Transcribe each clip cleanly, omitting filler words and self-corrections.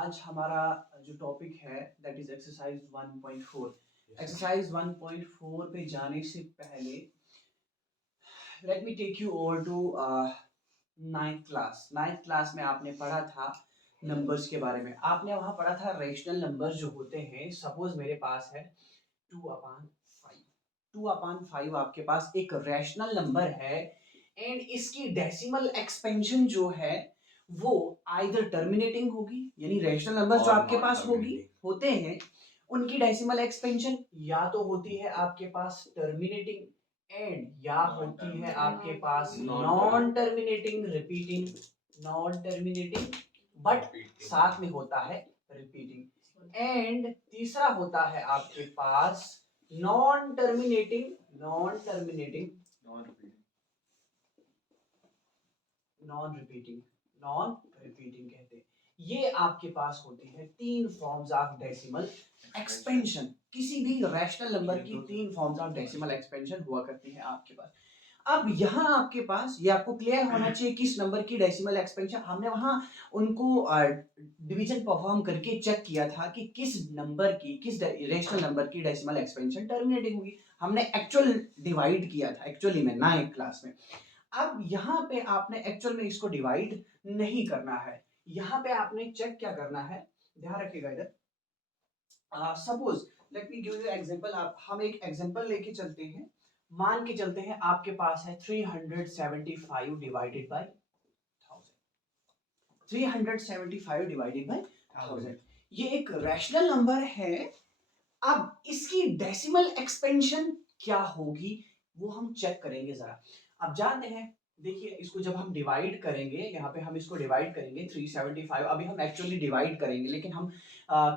आज हमारा जो टॉपिक है दैट इज एक्सरसाइज 1.4। एक्सरसाइज 1.4 पे जाने से पहले let me take you over to ninth class में आपने पढ़ा था नंबर्स के बारे में। आपने वहाँ पढ़ा था रेशनल नंबर जो होते हैं। सपोज मेरे पास है 2/5। 2/5 आपके पास एक रैशनल नंबर है एंड इसकी डेसिमल एक्सपेंशन जो है वो आइदर टर्मिनेटिंग होगी, यानी रैशनल नंबर जो आपके पास होते हैं उनकी डेसिमल एक्सपेंशन या तो होती है आपके पास टर्मिनेटिंग एंड या होती है आपके पास non terminating repeating, non terminating but साथ में होता है रिपीटिंग। एंड तीसरा होता है आपके पास नॉन टर्मिनेटिंग, नॉन रिपीटिंग कहते हैं। ये आपके पास होती है तीन फॉर्म्स ऑफ डेसिमल एक्सपेंशन। किसी भी रैशनल नंबर की तीन फॉर्म्स ऑफ डेसिमल एक्सपेंशन हुआ करती है आपके पास। अब यहाँ आपके पास ये आपको क्लियर होना चाहिए किस नंबर की डेसिमल एक्सपेंशन। हमने वहां उनको डिवीजन परफॉर्म करके चेक किया था कि किस नंबर की, किस रेशनल नंबर की डेसिमल एक्सपेंशन टर्मिनेटिंग होगी। हमने एक्चुअल डिवाइड किया था एक्चुअली में 9th क्लास में। अब यहाँ पे आपने एक्चुअल में इसको डिवाइड नहीं करना है। यहाँ पे आपने चेक क्या करना है, ध्यान रखिएगा इधर। Suppose let me give you example. आप हम एक एग्जांपल लेके चलते हैं। मान के चलते हैं आपके पास है 375 डिवाइडेड बाय 1000। 375 डिवाइडेड बाय 1000 ये एक रैशनल नंबर है। अब इसकी डेसिमल एक्सपेंशन क्या होगी वो हम चेक करेंगे जरा। अब जानते हैं, देखिए इसको जब हम डिवाइड करेंगे, यहाँ पे हम इसको डिवाइड करेंगे 375। अभी हम एक्चुअली डिवाइड करेंगे लेकिन हम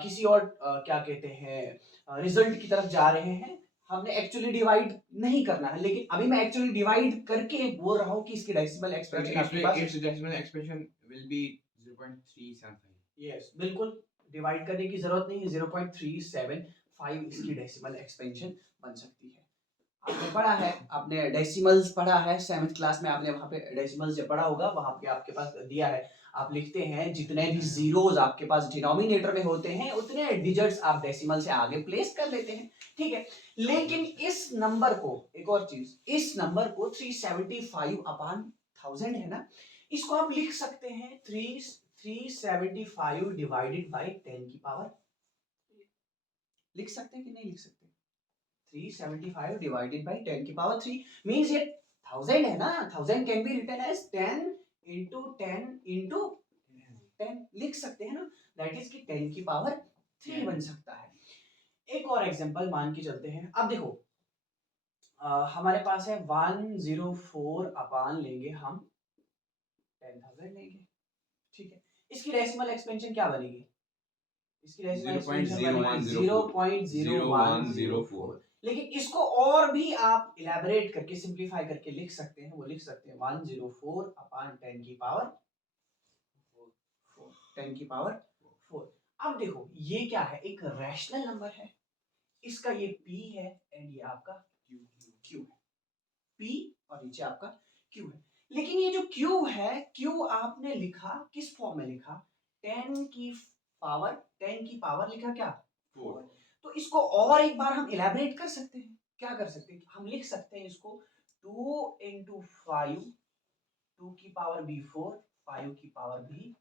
किसी और क्या कहते हैं रिजल्ट की तरफ जा रहे हैं। हमने एक्चुअली डिवाइड नहीं करना है, लेकिन अभी मैं एक्चुअली डिवाइड करके बोल रहा हूँ कि इसकी डेसिमल एक्सपेंशन आपके पास its decimal expression will be 0.375। Yes बिल्कुल डिवाइड करने की जरूरत नहीं है। 0.375 इसकी डेसिमल एक्सपेंशन बन सकती है। आपने पढ़ा है, आपने डेसिमल्स पढ़ा है 7th क्लास में। आपने वहां पे डेसिमल्स जब पढ़ा होगा वहां पे आपके पास दिया है, आप लिखते हैं जितने भी जीरोस आपके पास डिनोमिनेटर में होते हैं उतने डिजिट्स आप डेसिमल से आगे प्लेस कर लेते हैं, ठीक है। लेकिन इस नंबर को, एक और चीज, इस नंबर को 375/1000 है ना, इसको आप लिख सकते हैं 375 डिवाइडेड बाई 10 की पावर। लिख सकते हैं कि नहीं लिख सकते? 375 divided by 10 की पावर 3 means ये 1000 है ना। 1000 can be written as 10 into 10 into 10 लिख सकते हैं ना। दैट इज कि 10 की पावर 3 बन सकता है। एक और एग्जांपल मान के चलते हैं। अब देखो हमारे पास है 104 अपान लेंगे हम 10,000 लेंगे, ठीक है। इसकी डेसिमल एक्सपेंशन क्या बनेगी? इसकी डेसिमल एक्सपेंशन बनेगी 0.0104। लेकिन इसको और भी आप इलेबोरेट करके सिंप्लीफाई करके लिख सकते हैं। वो लिख सकते हैं 104 अपान 10 की पावर 4, 10 की पावर 4। अब देखो ये क्या है, एक रैशनल नंबर है। इसका ये p है एंड ये आपका q है। p और नीचे आपका q है। लेकिन ये जो q है, q आपने लिखा किस फॉर्म में लिखा? 10 की पावर, 10 की पावर लिखा क्या? 4। तो इसको और एक बार हम इलेबोरेट कर सकते हैं। क्या कर सकते हैं? हम लिख सकते हैं इसको 2 into 5, 2 की पावर भी 4, 5 की पावर भी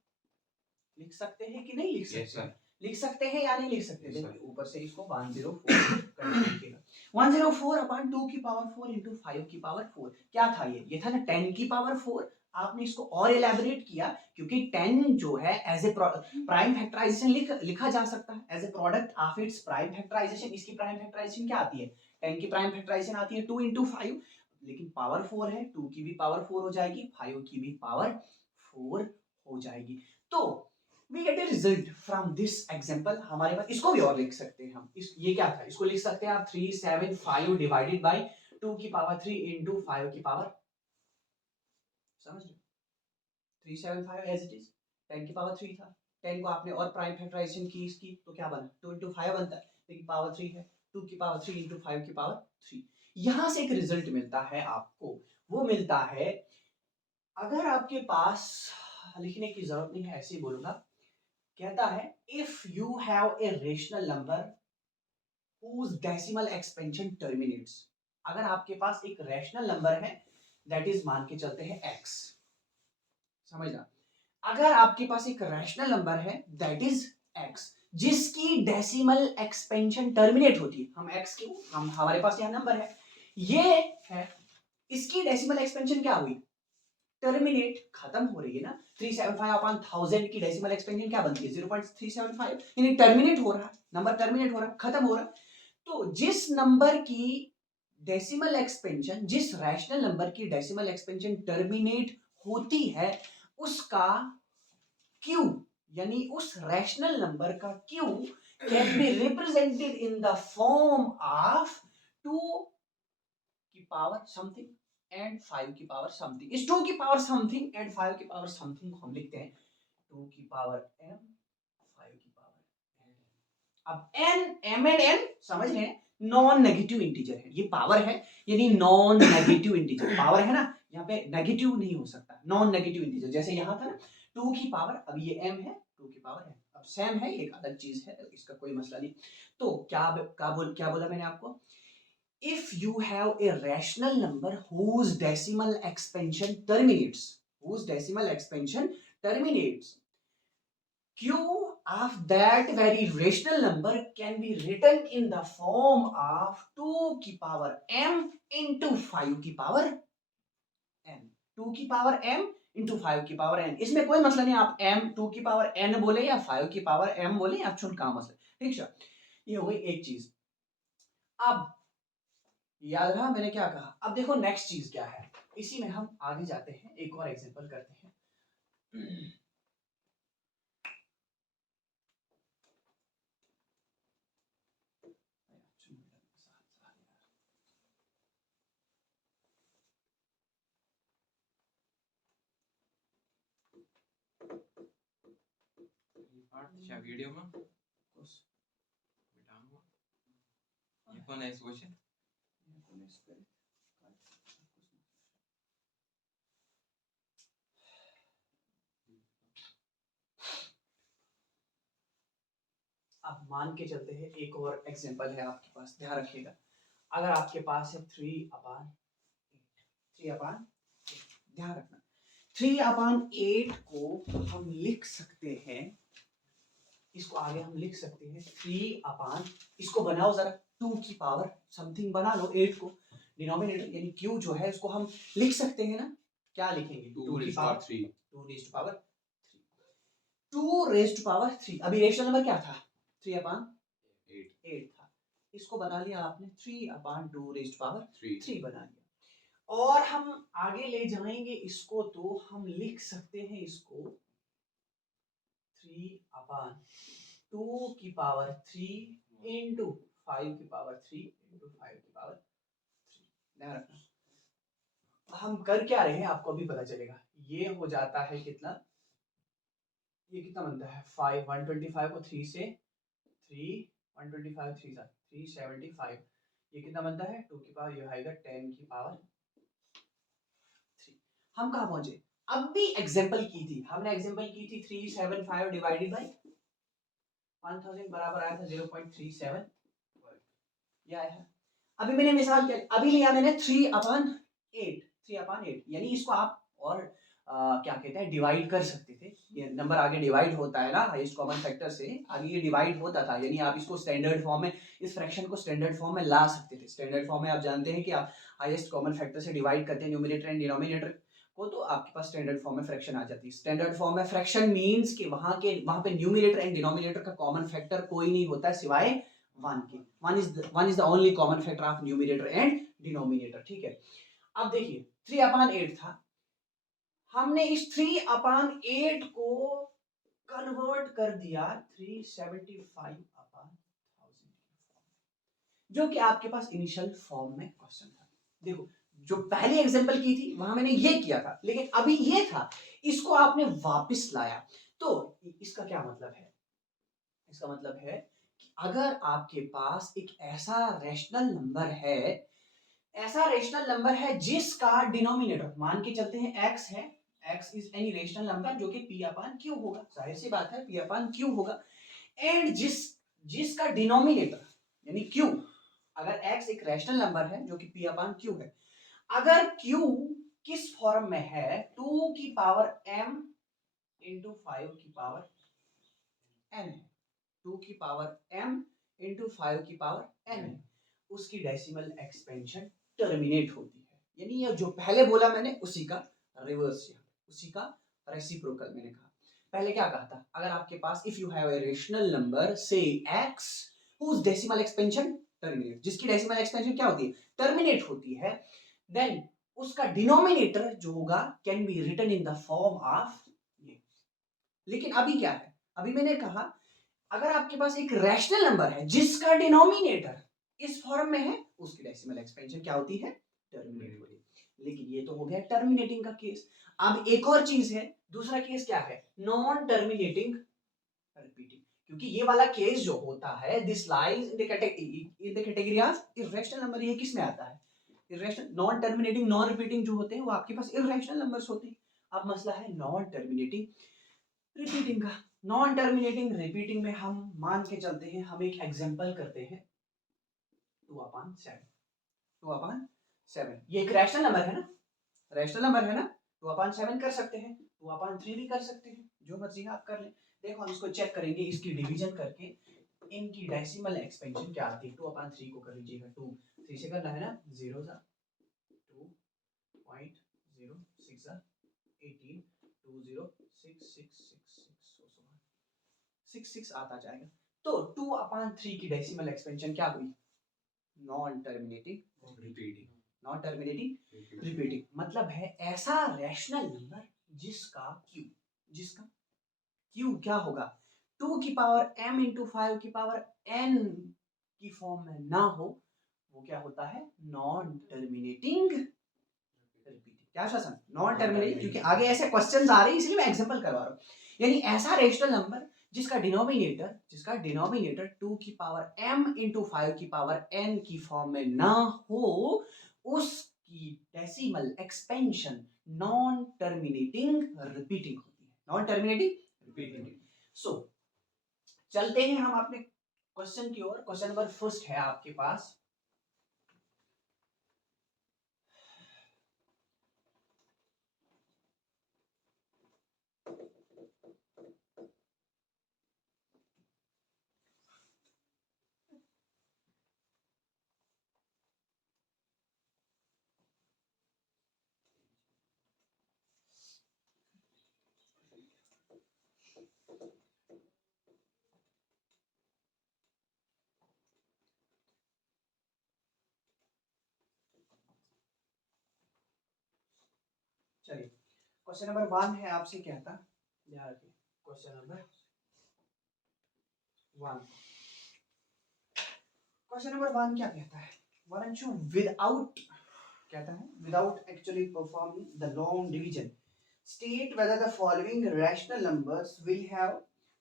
लिख सकते हैं कि नहीं लिख सकते? yes, लिख सकते हैं या नहीं लिख सकते? yes, देखिए ऊपर से इसको 104 करके लिखिएगा। 104 अपॉन 2 की पावर 4 into 5 की पावर 4 क्या था? ये था ना 10 की पावर 4। आपने इसको और इलेबोरेट किया क्योंकि 10 जो है एज ए प्राइम फैक्टराइजेशन लिखा जा सकता है as a product of its prime factorization. इसकी प्राइम फैक्टराइजेशन क्या आती है? 10 की प्राइम फैक्टराइजेशन आती है 2 into 5, लेकिन पावर 4 है, 2 की भी पावर 4 हो जाएगी, 5 की भी पावर 4 हो जाएगी। तो we get a result from this example। हमारे पास इसको भी और लिख सकते हैं हम। ये क्या था? इसको लिख सकते हैं आप 375 डिवाइडेड बाय 2 की पावर 3 into 5 की पावर, समझ रहे? 375 एज इट इज 10 की पावर 3 था। 10 को आपने और प्राइम फैक्टराइजेशन की इसकी तो क्या बना? 2 into 5 बनता है, लेकिन पावर 3 है। 2 की पावर 3 into 5 की पावर 3। यहां से एक रिजल्ट मिलता है आपको। वो मिलता है, अगर आपके पास लिखने की जरूरत नहीं है, ऐसे ही बोलूंगा, कहता है if you have a rational number whose decimal expansion terminates, अगर आपके पास एक रैशनल नंबर है दैट इज मान के चलते हैं x, समझना, अगर आपके पास एक रैशनल नंबर है दैट इज x जिसकी डेसिमल एक्सपेंशन टर्मिनेट होती है, हम x क्यों, हम हमारे पास यहाँ नंबर है, ये है, इसकी डेसिमल एक्सपेंशन क्या हुई, टर्मिनेट, खत्म हो रही है ना, 375 अपॉन 1000 की डेसिमल एक्सपेंशन क्या बनती है 0.375, यानी टर्मिनेट हो रहा है, नंबर टर्मिनेट हो रहा है, खत्म हो रहा है। तो जिस नंबर की डेसिमल एक्सपेंशन, जिस रैशनल नंबर की डेसिमल एक्सपेंशन टर्मिनेट होती है उसका क्यू, यानी उस रैशनल नंबर का Q can be represented in the form of 2 की पावर समथिंग एंड 5 की पावर समथिंग। इस 2 की पावर समथिंग एंड 5 की पावर समथिंग को हम लिखते हैं 2 की पावर m, 5 की पावर n। अब n, m एंड n समझ रहे हैं, नॉन नेगेटिव इंटीजर है, ये पावर है यानी नॉन नेगेटिव इंटीजर, पावर है ना, यहाँ पे नेगेटिव नहीं हो सकता, नॉन नेगेटिव इंटीजर, जैसे यहाँ था ना 2 की पावर, अब ये m है 2 की पावर है, अब सेम है, एक अलग चीज है, इसका कोई मसला नहीं। तो क्या बोला मैंने आपको, if you have a rational number whose decimal expansion terminates, q of that very rational number can be written in the form of 2 की power m into 5 की power n, 2 की power m into 5 की power n, इसमें कोई मसला नहीं, आप m 2 की power n बोले या 5 की power m बोले, आप चुन काम मसला, ठीक है, ये हो गई एक चीज। अब याद रहा मैंने क्या कहा, अब देखो नेक्स्ट चीज क्या है, इसी में हम आगे जाते हैं, एक और एग्जांपल करते हैं। अच्छा वीडियो में ये कौन है इस क्वेश्चन, अब मान के चलते हैं एक और एग्जांपल है आपके पास, ध्यान रखिएगा, अगर आपके पास है 3/8, ध्यान रखना 3/8 को हम लिख सकते हैं, इसको आगे हम लिख सकते हैं 3/, इसको बनाओ जरा 2 की पावर समथिंग बना लो 8 को, डिनोमिनेटर यानी q जो है उसको हम लिख सकते हैं ना, क्या लिखेंगे 2 की power 3, 2 raise to power 3, 2 raise to power 3, अभी रेशनल नंबर क्या था 3/8 था, इसको बना लिया आपने 3/2 रेज़ टू पावर 3 बना लिया, और हम आगे ले जाएंगे इसको, तो हम लिख सकते हैं इसको 3/2 की पावर 3 इंटू 5 की पावर 3 इंटू 5 की पावर 3, ध्यान रखना हम कर क्या रहे हैं आपको अभी पता चलेगा, ये हो जाता है कितना, ये कितना बनता है 5, 125 को 3 से 3, 125 3 सा 375, ये कितना बनता है 2 की पावर, ये आएगा 10 की पावर 3। हम कहाँ पहुंचे, अब भी एग्जांपल की थी हमने, एग्जांपल की थी 375 डिवाइडेड बाय 1000 बराबर आया था 0.37, ये आया है। अभी मैंने मिसाल क्या, अभी लिया मैंने 3/8, यानी इसको आप और क्या कहते हैं डिवाइड कर सकते थे, ये नंबर आगे डिवाइड होता है ना हाईएस्ट कॉमन फैक्टर से, आगे ये डिवाइड होता था, यानी आप इसको स्टैंडर्ड फॉर्म में, इस फ्रैक्शन को स्टैंडर्ड फॉर्म में ला सकते थे, स्टैंडर्ड फॉर्म में आप जानते हैं कि आप हाईएस्ट कॉमन फैक्टर से डिवाइड करते हैं न्यूमरेटर एंड डिनोमिनेटर को, तो आपके पास स्टैंडर्ड फॉर्म में फ्रैक्शन आ जाती है। स्टैंडर्ड फॉर्म में फ्रैक्शन मींस कि वहां पे न्यूमरेटर एंड डिनोमिनेटर का कॉमन फैक्टर कोई नहीं होता है सिवाय 1 के, one is the only common factor of numerator and denominator, ठीक है। अब देखिए 3/8 था, हमने इस 3/8 को कन्वर्ट कर दिया 375/1000, जो कि आपके पास इनिशियल फॉर्म में क्वेश्चन था। देखो जो पहली एग्जांपल की थी वहां मैंने ये किया था, लेकिन अभी ये था, इसको आपने वापस लाया, तो इसका क्या मतलब है, इसका मतलब है कि अगर आपके पास एक ऐसा रैशनल नंबर है जिसका डिनोमिनेटर मान के चलते हैं x है, x is any rational number जो कि p अपॉन q होगा, जाहिर सी बात है p अपॉन q होगा। एंड जिसका डिनोमिनेटर यानी q, अगर x एक रैशनल नंबर है जो कि p अपॉन q है, अगर q किस फॉर्म में है 2 की पावर m इंटू 5 की पावर n है, 2 की पावर m इंटू 5 की पावर n है, उसकी डेसिमल एक्सपेंशन टर्मिनेट होती है। यानी ये जो पहले बोला मैंने उसी का रिवर्स, उसी का रेसिप्रोकल मैंने कहा। पहले क्या कहा था, अगर आपके पास if you have a rational number से x whose decimal expansion terminate, जिसकी डेसिमल एक्सपेंशन क्या होती है, टर्मिनेट होती है, देन उसका डिनोमिनेटर जो होगा can be written in the form of ये। लेकिन अभी क्या है, अभी मैंने कहा अगर आपके पास एक रैशनल नंबर है जिसका डिनोमिनेटर इस फॉर्म में है, उसकी डेसिमल एक्सपेंशन क्या होती है, टर्मिनेट होती है। लेकिन ये तो हो गया टर्मिनेटिंग का केस। अब एक और चीज है, दूसरा केस क्या है, नॉन टर्मिनेटिंग रिपीटिंग, क्योंकि ये वाला केस जो होता है this lies in the category of irrational number. ये किस में आता है, irrational, non terminating non repeating जो होते हैं वो आपके पास इररेशनल नंबर्स होते हैं। अब मसला है नॉन टर्मिनेटिंग रिपीटिंग का। नॉन टर्मिनेटिंग रिपीटिंग में हम मान के चलते हैं, हम एक एग्जांपल करते हैं 2/7, 2/7 ये एक रैशनल नंबर है ना, रैशनल नंबर है ना, 2/7 कर सकते हैं, 2/3 भी कर सकते हैं, जो मर्जी आप कर लें। देखो हम इसको चेक करेंगे, इसकी डिवीजन करके इनकी डेसिमल एक्सपेंशन क्या आती है। 2/3 को कर लीजिएगा, 2 3 से करना है ना, 0 सा 2.06 सा 18 20666 आता जाएगा। तो 2/3 की डेसिमल एक्सपेंशन क्या हुई, non terminating repeating, non terminating repeating. मतलब है ऐसा रैशनल नंबर जिसका q क्या होगा, 2 की पावर m इंटू 5 की पावर n की फॉर्म में ना हो, वो क्या होता है, नॉन टर्मिनेटिंग रिपीटिंग। क्या शासन, नॉन टर्मिनेटिंग, क्योंकि आगे ऐसे क्वेश्चंस आ रहे हैं इसलिए मैं एग्जांपल करवा रहा हूँ। यानी ऐसा रेशनल नंबर जिसका डिनोमिनेटर 2 की पावर m इंटू 5 की पावर n की फॉर्म में ना हो, उसकी decimal expansion non terminating repeating होती है, नॉन टर्मिनेटिंग रिपीटिंग। सो चलते हैं हम अपने क्वेश्चन की ओर। क्वेश्चन नंबर फर्स्ट है आपके पास, चलिए क्वेश्चन नंबर 1 है, आपसे कहता, ध्यान रखिए क्वेश्चन नंबर 1, क्वेश्चन नंबर 1 क्या कहता है, वरंचु विदाउट, कहता है without actually performing the long division state whether the following rational numbers will have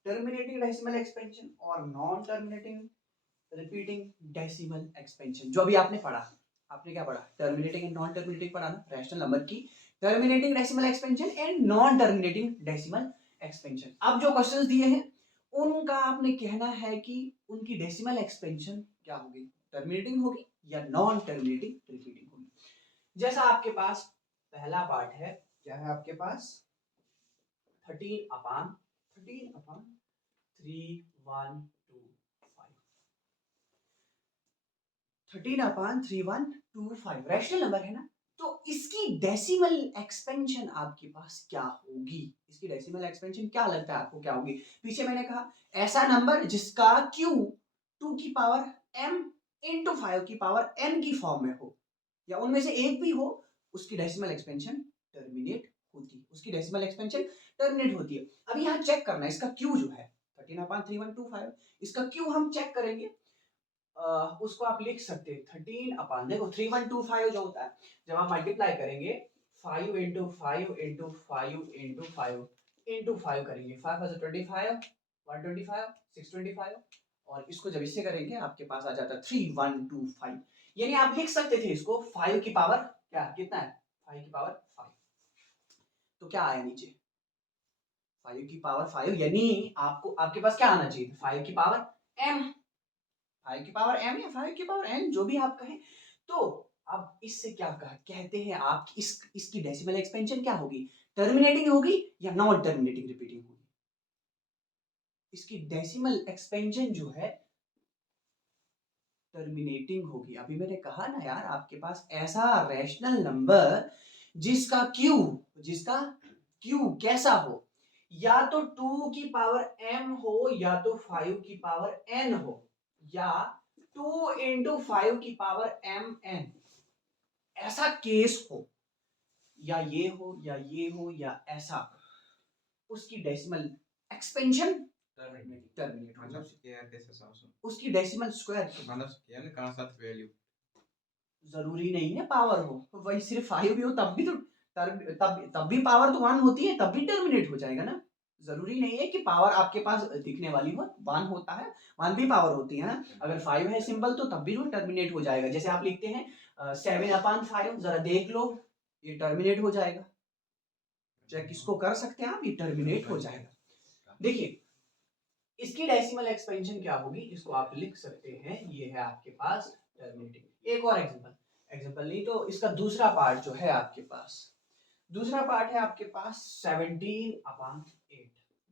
terminating decimal expansion और non terminating repeating decimal expansion. जो अभी आपने पढ़ा, आपने क्या पढ़ा, टर्मिनेटिंग एंड नॉन टर्मिनेटिंग पढ़ा ना, रैशनल नंबर की terminating decimal expansion and non terminating decimal expansion. अब जो क्वेश्चंस दिए हैं उनका आपने कहना है कि उनकी डेसिमल एक्सपेंशन क्या होगी, टर्मिनेटिंग होगी या नॉन टर्मिनेटिंग रिपीटिंग होगी। जैसा आपके पास पहला पार्ट है, क्या है आपके पास, 13/3125 रैशनल नंबर है ना, तो इसकी डेसिमल एक्सपेंशन आपके पास क्या होगी, इसकी डेसिमल एक्सपेंशन क्या लगता है आपको क्या होगी। पीछे मैंने कहा ऐसा नंबर जिसका q 2 की पावर m इंटू 5 की पावर n की फॉर्म में हो, या उनमें से एक भी हो, उसकी डेसिमल एक्सपेंशन टर्मिनेट होती है, उसकी डेसिमल एक्सपेंशन टर्मिनेट होती है। अभी यहाँ चेक करना है इसका q जो है 13/3125, इसका q हम चेक करेंगे। उसको आप लिख सकते हैं 13 अपान, देखो 3125 जो होता है जब आप मल्टीप्लाई करेंगे 5 इंटू 5 इंटू 5 इंटू 5 इंटू 5 करेंगे, 5 25 125 625, और इसको जब इससे करेंगे आपके पास आ जाता है 3125। यानी आप लिख सकते थे इसको 5 की पावर क्या, कितना है 5 की पावर 5। तो क्या आया नीचे 5 की पावर 5, यानी आपको आपके पास क्या आना चाहिए 5 की पावर m, 5 की पावर m या 5 की पावर n, जो भी आप कहें। तो अब इससे क्या कहते हैं आप, इसकी डेसिमल एक्सपेंशन क्या होगी, टर्मिनेटिंग होगी या नॉन टर्मिनेटिंग रिपीटिंग होगी। इसकी डेसिमल एक्सपेंशन जो है टर्मिनेटिंग होगी। अभी मैंने कहा ना यार, आपके पास ऐसा रैशनल नंबर जिसका क्यू कैसा हो, या तो 2 की पावर m हो या तो 5 की पावर n हो, या 2 into 5 की पावर m n, ऐसा केस हो, या ये हो या ये हो या ऐसा, उसकी डेसिमल एक्सपेंशन टर्मिनेट हो जाए। उसकी डेसिमल स्क्वायर जरूरी नहीं है पावर हो, तो वही सिर्फ 5 भी हो तब भी तो तब भी पावर तो 1 होती है, तब भी टर्मिनेट हो जाएगा ना। जरूरी नहीं है कि पावर आपके पास दिखने वाली हो 1 होता है, 1 भी पावर होती है ना। अगर 5 है सिंबल तो तब भी वो टर्मिनेट हो जाएगा। जैसे आप लिखते हैं 7/5, जरा देख लो ये टर्मिनेट हो जाएगा। चेक इसको कर सकते हैं आप, ये टर्मिनेट हो जाएगा। देखिए इसकी डेसिमल एक्सपेंशन क्या होगी, इसको आप लिख सकते हैं, ये है आपके पास टर्मिनेटिंग। एक और एग्जांपल नहीं तो इसका दूसरा पार्ट जो है आपके पास, दूसरा पार्ट है आपके पास 17/8।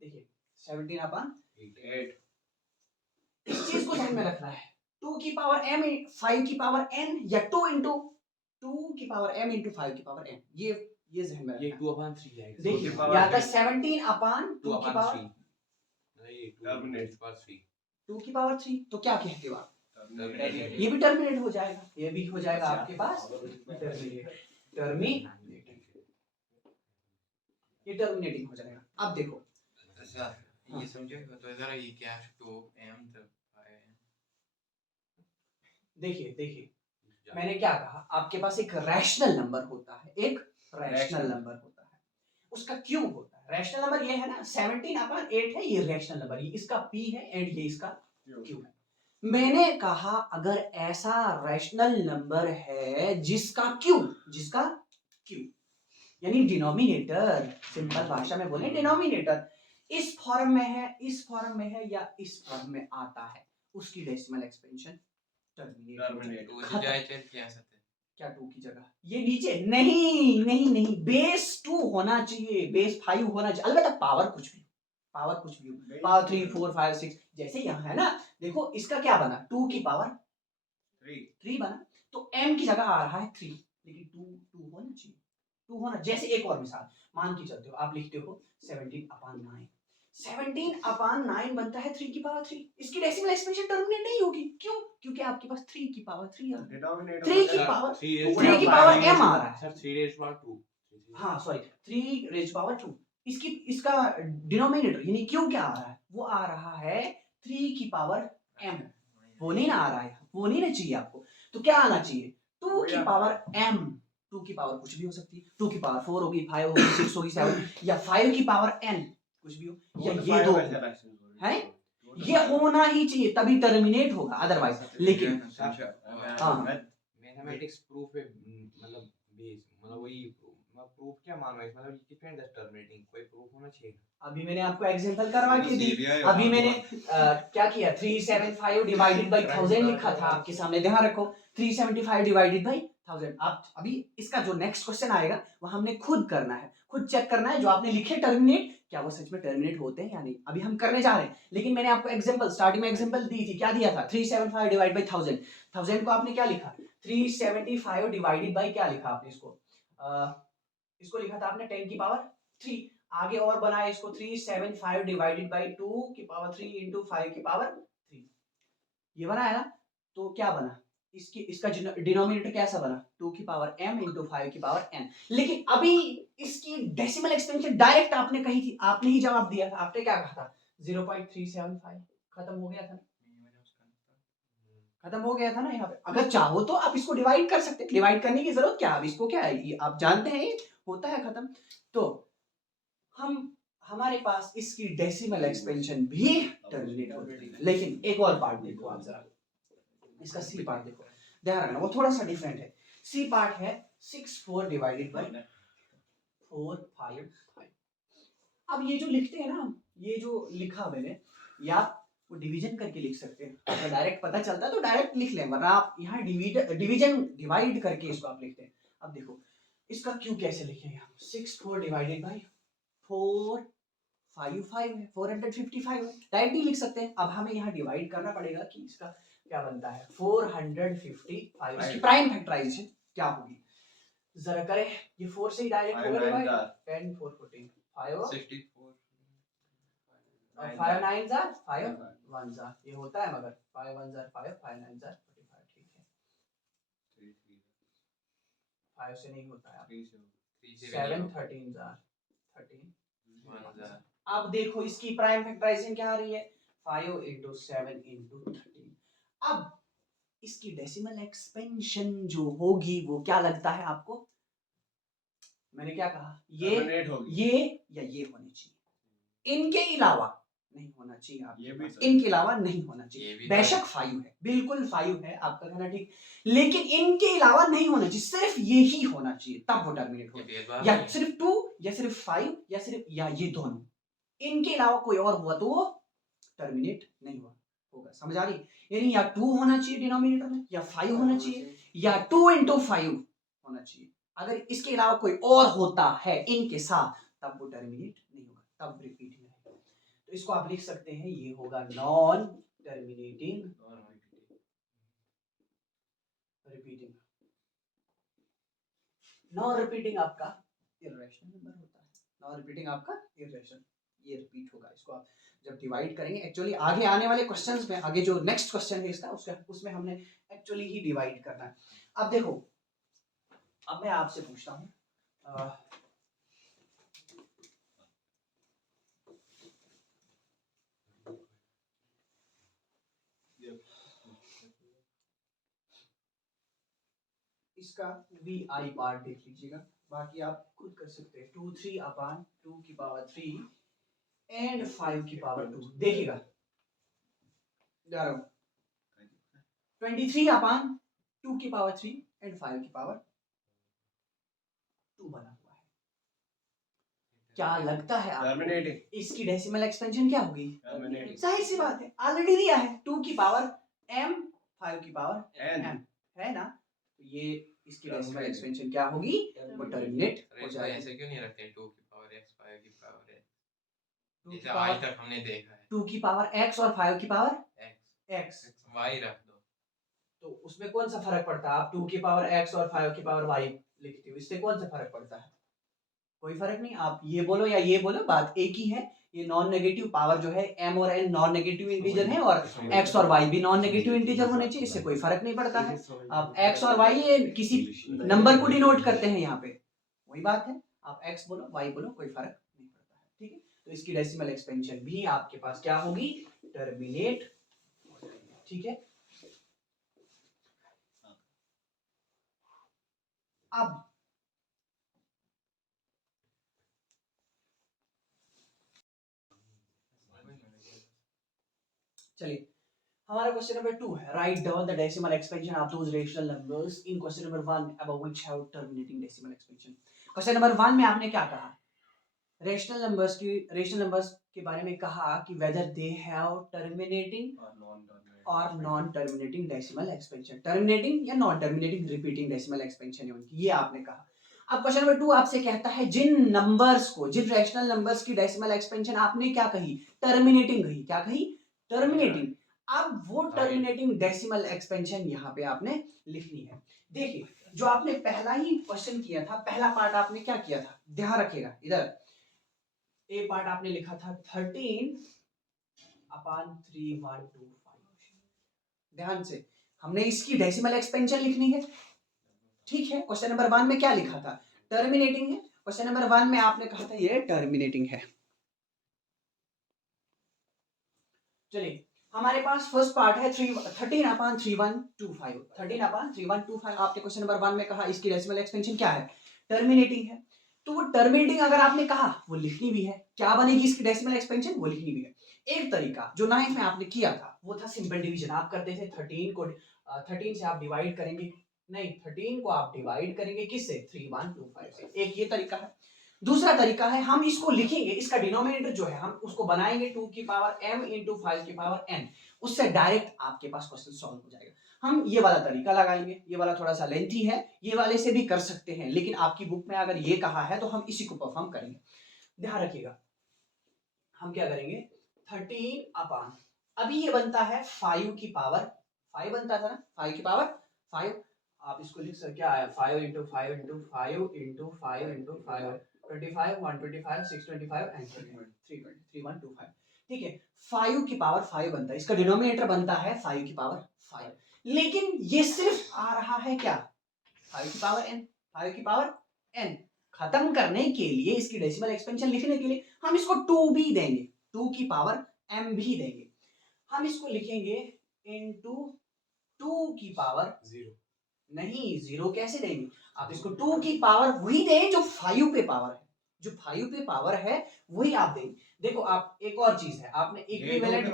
देखिए 17/8, इस चीज को ध्यान में रखना है, 2 की पावर m 5 की पावर n, या 2 into 2 की पावर m into 5 की पावर n, ये ध्यान में रखना है। 2/3 जाएगा। देखिए या तो 17/2 की पावर 2 की पावर 3, तो क्या कहते हो आप, ये भी टर्मिनेट हो जाएगा, ये भी हो जाएगा आपके पास ये टर्मिनेटिंग हो जाएगा। अब देखो ये समझेगा तो जरा ये क्या है, तो m तक देखिए मैंने क्या कहा, आपके पास एक रैशनल नंबर होता है, एक रैशनल नंबर होता है, उसका क्यूब होता है। रैशनल नंबर ये है ना 17/8 है, ये रैशनल नंबर, ये इसका p है एंड ये इसका क्यूब है। मैंने कहा अगर ऐसा रैशनल नंबर है जिसका क्यूब यानी डिनोमिनेटर, सिंपल भाषा में बोले डिनोमिनेटर इस फॉर्म में है, इस फॉर्म में है या इस फॉर्म में आता है, उसकी डेसिमल एक्सपेंशन टर्मिनेट हो जाए। क्या 2 की जगह ये नीचे नहीं बेस 2 होना चाहिए, बेस 5 होना चाहिए, अलबत्ता पावर कुछ भी पावर 3 4 5 6 जैसे यहाँ है ना। देखो इसका क्या बना 2 की पावर 3 बना, तो m की जगह आ रहा है 3, लेकिन 2 होना चाहिए, 2 होना। जैसे एक और मिसाल मान के चलते हो, आप लिखते हो 17/9, 17/9 बनता है 3 की पावर 3, इसकी डेसिमल एक्सपेंशन टर्मिनेट नहीं होगी। क्यों? क्योंकि आपके पास 3 की पावर 3 आ रहा है, 3 की पावर m आ रहा है, 3 raised power 2, हाँ सॉरी 3 रेज पावर 2, इसका डिनोमिनेटर यानी क्यू क्या आ रहा है, वो आ रहा है 3 की पावर m, वो नहीं ना आ रहा है, वो नहीं ना चाहिए आपको। तो क्या आना चाहिए 2 की पावर m, 2 की पावर कुछ भी हो सकती है, 2 की पावर 4 होगी, 5 होगी, 6 होगी, 7, या 5 की पावर n कुछ भी हो, या ये दो है, ये होना ही चाहिए तभी टर्मिनेट होगा, अदरवाइज। लेकिन हाँ मैथमेटिक्स प्रूफ है, मतलब बेस मतलब वही प्रूफ क्या मानो है, मतलब डिपेंड द टर्मिनेटिंग, कोई प्रूफ होना चाहिए। अभी मैंने आपको एग्जांपल करवा के दी, अभी मैंने क्या किया 375 डिवाइडेड बाय 1000 लिखा था आपके सामने, ध्यान रखो 375 डिवाइडेड बाय 1000। आप अभी इसका जो नेक्स्ट क्वेश्चन आएगा वो हमने खुद करना है, खुद चेक करना है जो आपने लिखे टर्मिनेट, क्या वो सच में टर्मिनेट होते हैं या नहीं, अभी हम करने जा रहे हैं। लेकिन मैंने आपको एग्जांपल स्टार्टिंग में एग्जांपल दी थी, क्या दिया था 375 डिवाइड बाय 1000, 1000 को आपने क्या लिखा 375 डिवाइडेड बाय क्या लिखा आपने, इसको लिखा था आपने 10 की पावर 3, आगे और बनाया इसको 375 डिवाइडेड बाय 2 की पावर 3 into 5 की पावर 3, ये बनाया ना। तो क्या बना इसका डिनोमिनेटर कैसा बना 2 की पावर m into 5 की पावर n। लेकिन अभी इसकी डेसिमल एक्सपेंशन डायरेक्ट आपने कही थी, आपने ही जवाब दिया था, आपने क्या कहा था 0.375, खत्म हो गया था ना, खत्म हो गया था ना। यहाँ पे अगर चाहो तो आप इसको डिवाइड कर सकते हैं, डिवाइड करने की जरूरत क्या है, अब इसको क्या है आप जानते हैं, होता है खत्म। तो हमारे पास इसकी डेसिमल एक्सपेंशन भी टर्मिनेट होती है। लेकिन एक और पार्ट देखो आप जरा, इसका सी पार्ट देखो, ध्यान रखना वो थोड़ा सा डिफरेंट है। सी पार्ट है 64 डिवाइडेड बाय 4 5 5। अब ये जो लिखते हैं ना, ये जो लिखा मैंने, या आप वो डिवीजन करके लिख सकते हैं, अगर डायरेक्ट पता चलता है तो डायरेक्ट लिख लें, वरना आप यहाँ डिवीजन डिवाइड करके इसको आप लिखते हैं। अब देखो इसका क्यू कैसे लिखेंगे हम, 6 4 डिवाइडेड बाई 4 5 5 है, 455 है, डायरेक्ट नहीं लिख सकते हैं। अब हमें यहाँ डिवाइड करना पड़ेगा कि इसका क्या बनता है, 455। इसकी प्राइम फैक्टराइजेशन क्या होगी जरा करें, ये 4 से ही डायरेक्ट होगा डिवाइड, 10 4 14 5 64 और 5 9 जार 5 1 जार, ये होता है मगर 5 1 जार 5 5 9 जार 45, ठीक है। 5 से नहीं होता है, 7 13 जार 13। अब देखो इसकी प्राइम फैक्टराइजेशन क्या आ रही है, 5 into 7 into 13। अब इसकी डेसिमल एक्सपेंशन जो होगी वो क्या लगता है आपको, मैंने क्या कहा, ये या ये होनी चाहिए, इनके अलावा नहीं होना चाहिए आपके पास, इनके अलावा नहीं होना चाहिए। बेशक 5 है, बिल्कुल 5 है, आपका कहना ठीक, लेकिन इनके अलावा नहीं होना चाहिए, सिर्फ ये ही होना चाहिए, तब वो टर्मिनेट होगा। या सिर्फ 2 या सिर्फ 5 या सिर्फ या ये दोनों, इनके अलावा कोई और हुआ तो वो टर्मिनेट नहीं हुआ होगा। समझ आ रही, यानी या 2 होना चाहिए डिनोमिनेटर में, या 5 होना चाहिए, या 2 into 5 होना चाहिए। अगर इसके अलावा कोई और होता है इनके साथ तब वो टर्मिनेट नहीं होगा, तब रिपीट में रहेगा। तो इसको आप लिख सकते हैं, ये होगा non terminating repeating. Non repeating आपका इर्रेशनल नंबर होता है, नॉन रिपीटिंग आपका इर्रेशनल, ये रिपीट होगा। इसको आप जब डिवाइड करेंगे, एक्चुअली आगे आने वाले क्वेश्चंस में, आगे जो नेक्स्ट क्वेश्चन है इसका, उसमें हमने एक्चुअली ही डिवाइड करना है। अब देखो, अब मैं आपसे पूछता हूँ, इसका वी आई पार्ट देख लीजिएगा, बाकी आप खुद कर सकते हैं। 2 3 अपान 2 की पावर 3 एंड 5 की पावर 2, देखिएगा 23 अपान 2 की पावर 3 एंड 5 की पावर 2 बना हुआ है। क्या लगता है आपको इसकी डेसिमल एक्सपेंशन क्या होगी? जाहिर सी बात है, ऑलरेडी दिया है 2 की पावर m 5 की पावर n है ना, तो ये इसकी डेसिमल एक्सपेंशन क्या होगी, वो टर्मिनेट हो जाएगी। ऐसे क्यों नहीं रखते 2 की पावर x 5 की पावर x, जैसे आज तक हमने देखा है 2 की पावर x और 5 की पावर x y रख दो, तो उसमें कौन सा फर्क पड़ता है? आप 2 की पावर x और 5 की पावर y लिखते हो, इससे कौन सा फर्क पड़ता है? कोई फर्क नहीं, आप ये बोलो या ये बोलो, बात एक ही है। ये नॉन नेगेटिव पावर जो है m और n नॉन नेगेटिव इंटीजर है, और x और y भी नॉन नेगेटिव इंटीजर होने चाहिए, इससे कोई फर्क नहीं पड़ता है। आप x और y ये किसी नंबर को डिनोट करते हैं, यहाँ पे वही बात है, आप x बोलो y बोलो, कोई फर्क नहीं पड़ता है, ठीक है। तो इसकी डेसिमल एक्सपेंशन भी आपके पास क्या होगी, टर्मिनेट हो जाएगी, ठीक है। अब चलिए, हमारा क्वेश्चन नंबर 2 है, write down the decimal expansion of those rational numbers in question number 1 above which have terminating decimal expansion. Question number 1 में आपने क्या कहा, रेशनल नंबर्स के बारे में कहा कि वेदर दे हैव टर्मिनेटिंग और non terminating decimal expansion, terminating या non terminating repeating decimal expansion है उनकी, ये आपने कहा। अब क्वेश्चन नंबर 2 आपसे कहता है जिन नंबर्स को, जिन रैशनल नंबर्स की डेसिमल एक्सपेंशन आपने क्या कही, टर्मिनेटिंग कही, क्या कही, टर्मिनेटिंग। अब वो टर्मिनेटिंग डेसिमल एक्सपेंशन यहाँ पे आपने लिखनी है। देखिए, जो आपने पहला ही क्वेश्चन किया था, पहला पार्ट आपने क्या किया था, ध्यान रखिएगा, इधर ए पार्ट आपने लिखा था 13 अपान 3125। ध्यान से, हमने इसकी डेसिमल एक्सपेंशन लिखनी है, ठीक है। क्वेश्चन नंबर 1 में क्या लिखा था, टर्मिनेटिंग है। क्वेश्चन नंबर 1 में आपने कहा था ये टर्मिनेटिंग है। चलिए, हमारे पास फर्स्ट पार्ट है 13 अपान 3125। 13 अपान 3125 आपने क्वेश्चन नंबर 1 में कहा इसकी डेसिमल एक्सपेंशन क्या है, टर्मिनेटिंग है। तो वो टर्मिनेटिंग अगर आपने कहा वो लिखनी भी है, क्या बनेगी इसकी डेसिमल एक्सपेंशन, वो लिखनी भी है। एक तरीका जो 9 में आपने किया था वो था सिंपल डिवीजन, आप करते थे 13 से आप डिवाइड करेंगे, नहीं 13 को आप डिवाइड करेंगे किससे, 3125 से, एक ये तरीका है। दूसरा तरीका है, हम इसको लिखेंगे, इसका डिनोमिनेटर जो है हम उसको बनाएंगे 2 की पावर m इंटू 5 की पावर n, उससे डायरेक्ट आपके पास क्वेश्चन सॉल्व हो जाएगा। हम ये वाला तरीका लगाएंगे, ये वाला थोड़ा सा लेंथी है, ये वाले से भी कर सकते हैं, लेकिन आपकी बुक में अगर ये कहा है तो हम इसी को परफॉर्म करेंगे। ध्यान रखिएगा, हम क्या करेंगे 13 अपान, अभी ये बनता है 5 की पावर 5 बनता था ना, 5 की पावर 5, आप इसको लिख सकते, क्या आया 5 into 5 into 5 into 5 into 5, 25 125 625 and 3125, ठीक है। 5 की पावर 5 बनता है, इसका डिनोमिनेटर बनता है 5 की पावर 5, लेकिन ये सिर्फ आ रहा है क्या 5 की पावर n, 5 की पावर n। खत्म करने के लिए, इसकी डेसिमल एक्सपेंशन लिखने के लिए हम इसको 2 भी देंगे, 2 की पावर m भी देंगे, हम इसको लिखेंगे इनटू 2 की पावर 0, नहीं 0 कैसे देंगे, आप इसको 2 की पावर वही दें जो 5 पे पावर है, जो 5 पे पावर है वही आप देंगे। देखो आप एक और चीज है, आपने इक्विवेलेंट,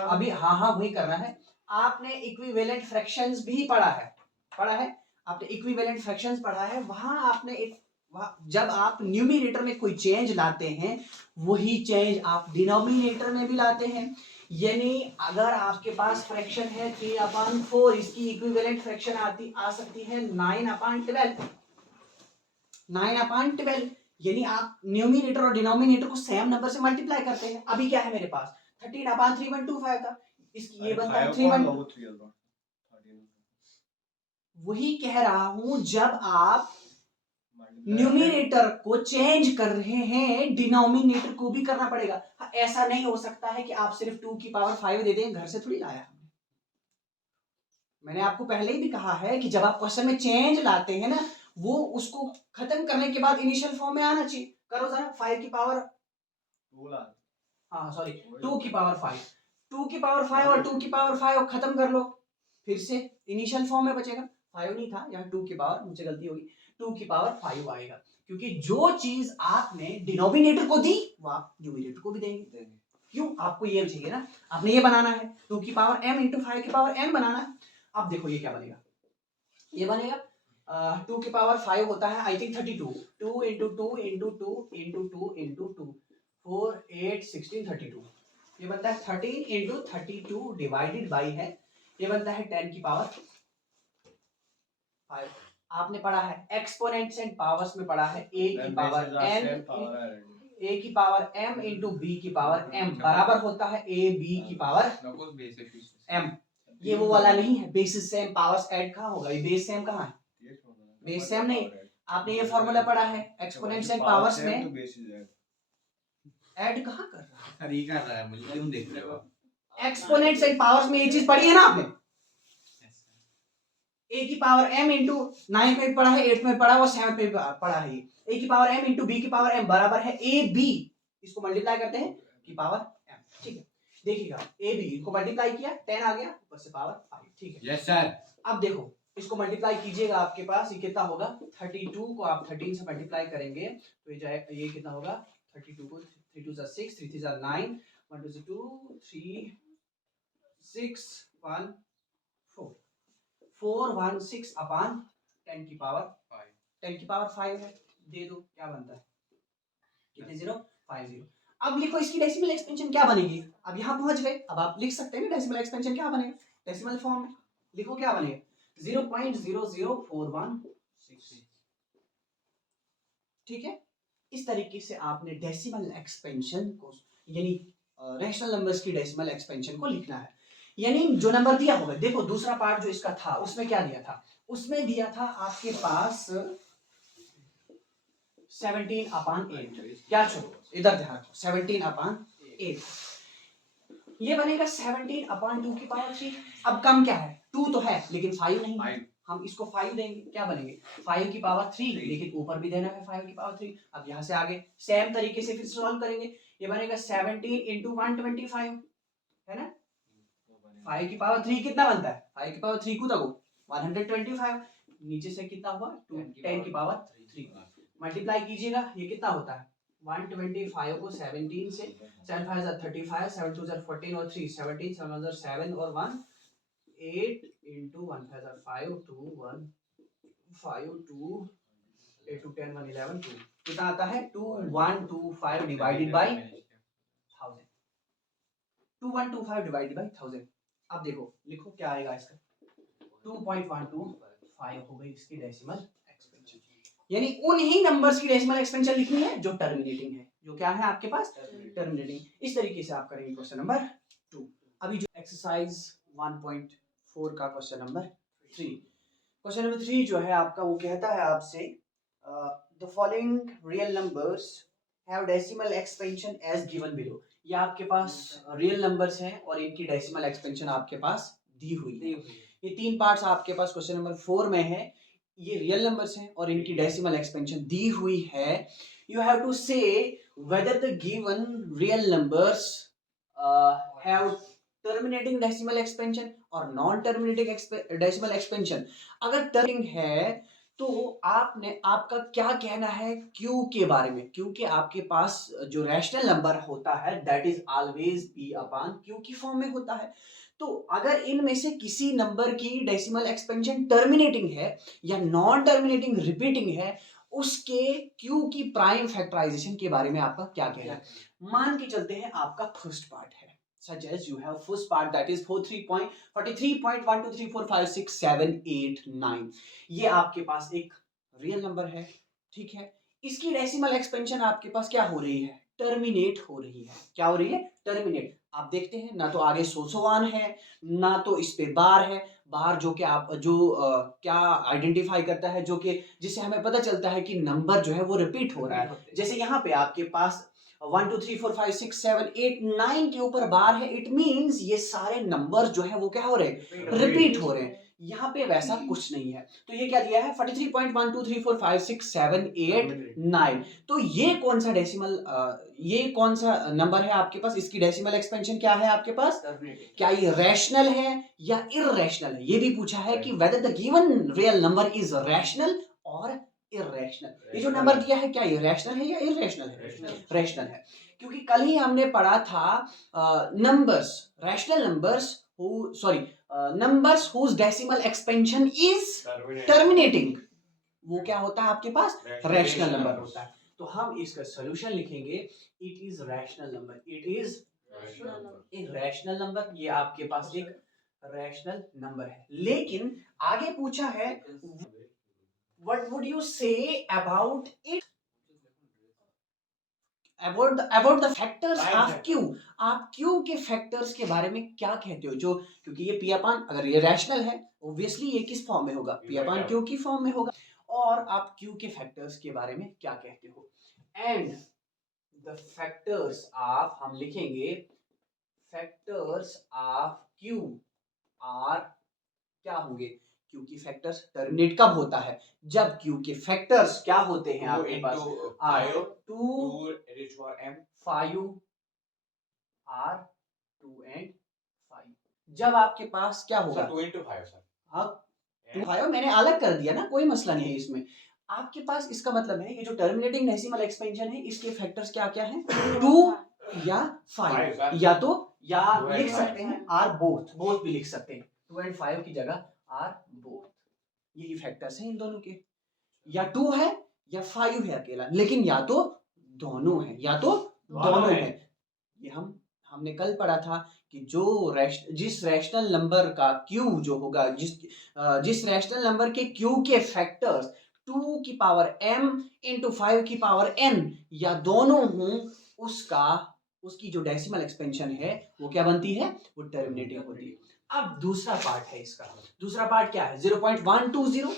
अभी हाँ वही करना है, आपने इक्विवेलेंट फ्रैक्शंस भी पढ़ा है, आपने इक्विवेलेंट फ्रैक्शंस पढ़ा है, वहां आपने एक, जब आप न्यूमरेटर में कोई चेंज लाते हैं वही चेंज आप डिनोमिनेटर में भी लाते हैं। यानी अगर आपके पास फ्रैक्शन है 3/4, इसकी इक्विवेलेंट फ्रैक्शन आ सकती है 9/12, 9/12, यानी आप न्यूमरेटर और डिनोमिनेटर को सेम नंबर से मल्टीप्लाई करते हैं। अभी क्या है मेरे पास 13/3125 था, इसकी ये बनता है 3, वही कह रहा हूं, जब आप न्यूमरेटर को चेंज कर रहे हैं डिनोमिनेटर को भी करना पड़ेगा। ऐसा नहीं हो सकता है कि आप सिर्फ 2 की पावर 5 दे दें, घर से थोड़ी लाया हमने। मैंने आपको पहले ही भी कहा है कि जब आप क्वेश्चन में चेंज लाते हैं ना, वो उसको खत्म करने के बाद इनिशियल फॉर्म में आना चाहिए। करो जरा 5 की पावर, हाँ सॉरी 2 की पावर 5, 2 की पावर 5 और 2 की पावर 5 खत्म कर लो, फिर से इनिशियल फॉर्म में बचेगा, 5 नहीं था यहाँ 2 की पावर, मुझे गलती होगी, 2 की पावर 5 आएगा, क्योंकि जो चीज आपने डिनोमिनेटर को दी वो आप न्यूमरेटर को भी देंगे। क्यों, आपको ये चाहिए ना, आपने ये बनाना है 2 की पावर m इंटू 5 की पावर n बनाना है। अब देखो ये क्या बनेगा, ये बनेगा 2 की पावर 5 होता है I think 32, 2 into 2 into 2 into 2 into 2, 4 8 16 32, ये बनता है 13 इंटू 32 डिवाइडेड बाई है, ये बनता है 10 की पावर 5। आपने पढ़ा है एक्सपोनेंट्स एंड पावर्स में पढ़ा है a की पावर n, a की पावर m इंटू b की पावर m बराबर होता है a b की पावर m। ये वो वाला नहीं है बेसिस सेम पावर्स ऐड कहाँ होगा, ये बेस सेम कहाँ है, बेस सेम नहीं, आपने ये फॉर्मूला पढ़ा है एक्सपोनेंट्स एंड पावर्स में, ऐड कहाँ कर रहा है, मुझे क्यों देख रहे हो, एक्सपोनेंट्स एंड पावर्स में ये चीज पढ़ी है ना आपने, a की पावर m इंटू 9 में पढ़ा है, 8 में पढ़ा है और 7 में पढ़ा है, ये a की पावर m इंटू b की पावर m बराबर है a b, इसको मल्टीप्लाई करते हैं की पावर m, ठीक है। देखिएगा a b इनको मल्टीप्लाई किया 10 आ गया, ऊपर से पावर 5, ठीक है। Yes sir. अब देखो इसको मल्टीप्लाई कीजिएगा, आपके पास ये कितना होगा, 32 को आप 13 से मल्टीप्लाई करेंगे तो ये जाए, ये कितना होगा 32 को 3 2 6 3 3 9 1 2 2 3 6 1 4 416 अपान 10 की पावर 5, 10 की पावर 5 है, दे दो क्या बनता है, कितने 0 5 0। अब लिखो इसकी डेसिमल एक्सपेंशन क्या बनेगी, अब यहाँ पहुंच गए, अब आप लिख सकते हैं डेसिमल एक्सपेंशन क्या बनेगा, डेसिमल फॉर्म में लिखो क्या बनेगा 0.00416, ठीक है। इस तरीके से आपने डेसिमल एक्सपेंशन को, यानी रैशनल नंबर्स की डेसिमल एक्सपेंशन को लिखना है, यानी जो नंबर दिया होगा। देखो दूसरा पार्ट जो इसका था उसमें क्या दिया था, उसमें दिया था आपके पास 17/8, क्या छोड़ो इधर ध्यान रखो 17/8, ये बनेगा 17/2 की पावर 3। अब कम क्या है 2 तो है लेकिन 5 नहीं है, हम इसको 5 देंगे, क्या बनेंगे 5 की पावर 3, लेकिन ऊपर भी देना है 5 की पावर 3। अब यहाँ से आगे सेम तरीके से फिर सॉल्व करेंगे, ये बनेगा 17 इंटू 125 है ना, 5 की पावर 3 कितना बनता है, 5 की पावर 3 को तको 125, नीचे से कितना हुआ 10 की पावर 3, मल्टीप्लाई कीजिएगा ये कितना होता है 125 को 17 से, 7 5 35, 7 2 14 और 3 17, 7 7 और 1 8 into 1 5 5 2 1 5 2 8 2 10 1 11 2, कितना आता है 2125 डिवाइडेड बाय 1000, 2125 डिवाइडेड बाय 1000। अब देखो लिखो क्या आएगा इसका, 2.125 हो गई इसकी डेसिमल एक्सपेंशन, यानी उन ही नंबर्स की डेसिमल एक्सपेंशन लिखनी है जो टर्मिनेटिंग है, जो क्या है आपके पास टर्मिनेटिंग। इस तरीके से आप करेंगे क्वेश्चन नंबर 2। अभी जो एक्सरसाइज 1.4 का क्वेश्चन नंबर 3, क्वेश्चन नंबर 3 जो है आपका वो कहता है आपसे the following real numbers have decimal expansion as given below. ये आपके पास रियल नंबर्स हैं और इनकी डेसिमल एक्सपेंशन आपके पास दी हुई है। ये 3 पार्ट्स आपके पास क्वेश्चन नंबर 4 में है, ये रियल नंबर्स हैं और इनकी डेसिमल एक्सपेंशन दी हुई है। यू हैव टू से whether the given real numbers have terminating decimal expansion और नॉन टर्मिनेटिंग डेसिमल एक्सपेंशन। अगर टर्मिनेटिंग है तो आपने आपका क्या कहना है क्यू के बारे में, क्योंकि आपके पास जो रैशनल नंबर होता है that is always P upon Q की फॉर्म में होता है। तो अगर इनमें से किसी नंबर की डेसिमल एक्सपेंशन टर्मिनेटिंग है या नॉन टर्मिनेटिंग रिपीटिंग है, उसके क्यू की प्राइम फैक्टराइजेशन के बारे में आपका क्या कहना है। मान के चलते हैं आपका फर्स्ट पार्ट है, such as you have first part that is 43.123456789, ये आपके पास एक रियल नंबर है, ठीक है। इसकी डेसिमल एक्सपेंशन आपके पास क्या हो रही है, टर्मिनेट हो रही है। क्या हो रही है, टर्मिनेट। आप देखते हैं ना तो आगे सोसोवान है ना तो इस पे बार है, बार जो कि आप जो क्या आइडेंटिफाई करता है, जो कि जिससे हमें पता चलता है कि नंबर जो है वो रिपीट हो रहा है। जैसे यहाँ पे आपके पास 1 2 3 4 5 6 7 8 9 के ऊपर बार है, इट मींस ये सारे नंबर जो है वो क्या हो रहे हैं, रिपीट हो रहे हैं। यहाँ पे वैसा कुछ नहीं है, तो ये क्या दिया है 43.123456789। तो ये कौन सा डेसिमल ये कौन सा नंबर है आपके पास, इसकी डेसिमल एक्सपेंशन क्या है आपके पास, क्या ये रैशनल है या इररेशनल है। ये भी पूछा है कि whether the given real number is rational और इररेशनल। ये जो नंबर दिया है क्या ये रैशनल है या इररेशनल है, रैशनल है। क्योंकि कल ही हमने पढ़ा था numbers, rational numbers numbers whose decimal expansion is terminating, वो क्या होता है आपके पास, रैशनल नंबर होता है। तो हम इसका सॉल्यूशन लिखेंगे, it is rational number, it is एक रैशनल नंबर, ये आपके पास एक रैशनल नंबर है। लेकिन आगे पूछा है what would you say about it, about the factors of Q, आप Q के फैक्टर्स के बारे में क्या कहते हो। जो क्योंकि ये P अपान, अगर ये रैशनल है ऑब्वियसली ये किस फॉर्म में होगा, P अपान Q की फॉर्म में होगा। और आप Q के फैक्टर्स के बारे में क्या कहते हो। एंड द फैक्टर्स ऑफ, हम लिखेंगे फैक्टर्स ऑफ Q आर क्या होंगे, Q की फैक्टर्स टर्मिनेट कब होता है, जब Q के फैक्टर्स क्या होते हैं आपके पास 2 5 आर 2 एंड 5। जब आपके पास क्या होगा 2 into 5 सर, हाँ 2 5, मैंने अलग कर दिया ना, कोई मसला नहीं है इसमें। आपके पास इसका मतलब है ये जो टर्मिनेटिंग डेसिमल एक्सपेंशन है इसके फैक्टर्स क्या क्या हैं 2 या 5, या तो या लिख सकते हैं आर बोथ भी लिख सकते हैं, 2 एंड 5 की जगह आर बोथ, यही फैक्टर्स हैं इन दोनों के। या 2 है या 5 है अकेला, लेकिन या तो दोनों है या तो दोनों है। ये हमने कल पढ़ा था कि जो जिस रैशनल नंबर का Q जो होगा, जिस रैशनल नंबर के Q के फैक्टर्स 2 की पावर m इंटू 5 की पावर n या दोनों हों, उसकी जो डेसिमल एक्सपेंशन है वो क्या बनती है, वो टर्मिनेटिंग होती है। अब दूसरा पार्ट है इसका, दूसरा पार्ट क्या है 0.120 1 2 0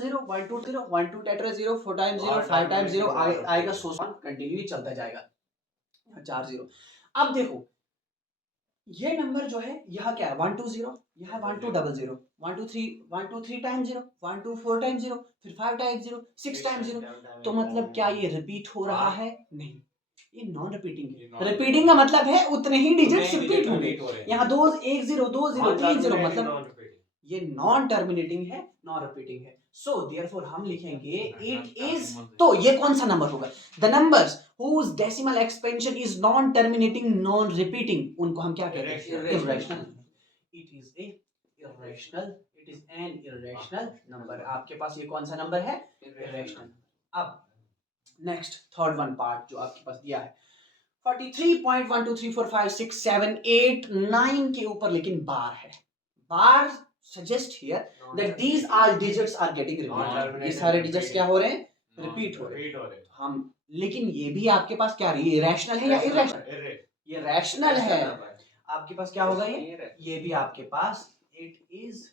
0 1 2 0 1 2 टेट्रा 0 4 टाइम्स 0 5 टाइम्स 0 आएगा, सोसान कंटिन्यू चलता जाएगा 4 0। अब देखो ये नंबर जो है यहाँ क्या है 1 2 0, यहाँ 1 2 0 0 1 2 3 टाइम्स 0 1 2 4 टाइम्स 0 फिर 5 टाइम्स 0 6 टाइम्स 0। तो मतलब क्या ये रिपीट हो रहा है, नहीं ये नॉन रिपीटिंग है। रिपीटिंग का मतलब है उतने ही डिजिट्स रिपीट होंगे, यहाँ 2 1 0 2 0 3 0, मतलब ये नॉन टर्मिनेटिंग है, नॉन रिपीटिंग है। सो देयरफॉर हम लिखेंगे इट इज, तो ये कौन सा नंबर होगा, the numbers whose decimal expansion is non terminating non repeating, उनको हम क्या कहते हैं, irrational। it is a irrational, it is an irrational number। आपके पास ये कौन सा नंबर है, irrational। अब नेक्स्ट थर्ड वन पार्ट जो आपके पास दिया है 43.123456789 के ऊपर लेकिन बार है. Bar suggest here that these are digits are getting repeated. ये सारे डिजिट्स क्या हो रहे हैं? रिपीट हो रहे हैं. हम लेकिन ये भी आपके पास क्या रैशनल है या इरेशनल? ये रैशनल है. आपके पास क्या होगा? ये भी आपके पास it is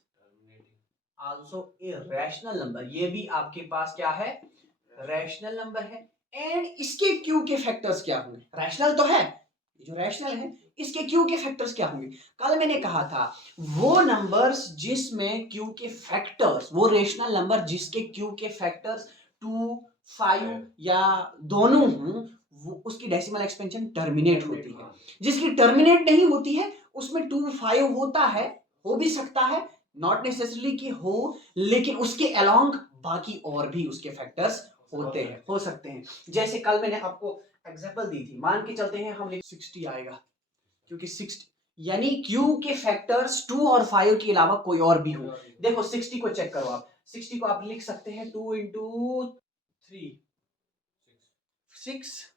also a rational number. ये भी आपके पास क्या है? रैशनल नंबर है. एंड इसके क्यू के फैक्टर्स क्या होंगे? रैशनल तो है, जो रैशनल है इसके क्यू के फैक्टर्स क्या होंगे? कल मैंने कहा था वो नंबर्स जिसमें क्यू के फैक्टर्स, वो रेशनल नंबर जिसके क्यू के फैक्टर्स 2, 5 या दोनों हों, वो उसकी डेसिमल एक्सपेंशन टर्मिनेट होती है. जिसकी टर्मिनेट नहीं होती है उसमें 2, 5 होता है, हो भी सकता है, नॉट नेसेसरली कि हो, लेकिन उसके अलोंग बाकी और भी उसके फैक्टर्स होते हैं, हो सकते हैं. जैसे कल मैंने आपको एग्जांपल दी थी, मान के चलते हैं हम 60 आएगा, क्योंकि 60 यानी Q के फैक्टर्स 2 और 5 के अलावा कोई और भी हो. देखो 60 को चेक करो आप. 60 को आप लिख सकते हैं 2 into 3 6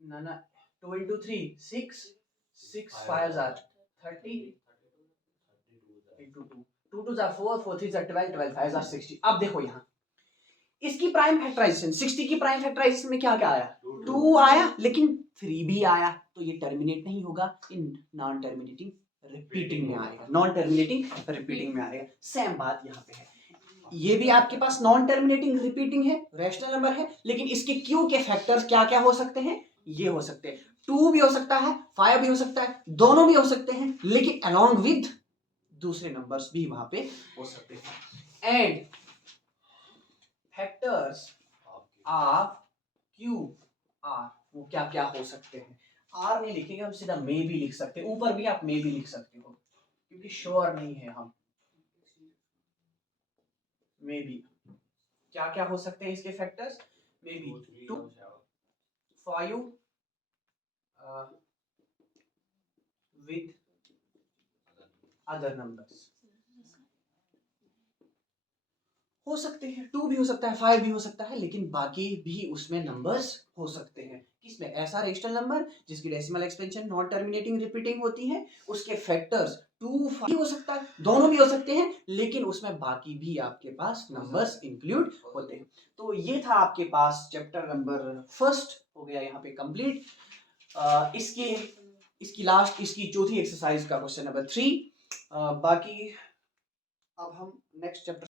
ना ना 2 into 3 6 6 5 are 30 into 2 2 2 are 4 4 3 are 12 12 5 are 60. अब देखो यहाँ इसकी प्राइम फैक्टराइजेशन 60 की प्राइम फैक्टराइजेशन में क्या क्या आया? 2 आया, लेकिन 3 भी आया, तो ये टर्मिनेट नहीं होगा, इन नॉन टर्मिनेटिंग रिपीटिंग में आएगा. नॉन टर्मिनेटिंग रिपीटिंग में आएगा. सेम बात यहाँ पे है. ये भी आपके पास नॉन टर्मिनेटिंग रिपीटिंग है, रैशनल नंबर है, लेकिन इसके क्यू के फैक्टर्स क्या क्या हो सकते हैं? ये हो सकते हैं 2 भी हो सकता है, 5 भी हो सकता है, दोनों भी हो सकते हैं, लेकिन अलोंग विद दूसरे नंबर्स भी वहां पे हो सकते हैं. And factors of Q R वो क्या क्या हो सकते हैं? आर नहीं लिखेंगे हम, सीधा मे भी लिख सकते हैं. ऊपर भी आप मे भी लिख सकते हो, क्योंकि श्योर नहीं है हम. मे बी क्या क्या हो सकते हैं इसके factors? May be 2, 5 with other numbers हो सकते हैं. 2 भी हो सकता है, 5 भी हो सकता है, लेकिन बाकी भी उसमें नंबर्स हो सकते हैं. किसमें? ऐसा रेशनल नंबर जिसकी decimal expansion non terminating repeating होती है, उसके फैक्टर्स 2, 5 हो सकता है, दोनों भी हो सकते हैं, लेकिन उसमें बाकी भी आपके पास नंबर्स इंक्लूड होते हैं. तो ये था आपके पास चैप्टर नंबर 1 हो गया यहाँ पे कंप्लीट. इसकी चौथी एक्सरसाइज का क्वेश्चन नंबर 3. बाकी अब हम नेक्स्ट चैप्टर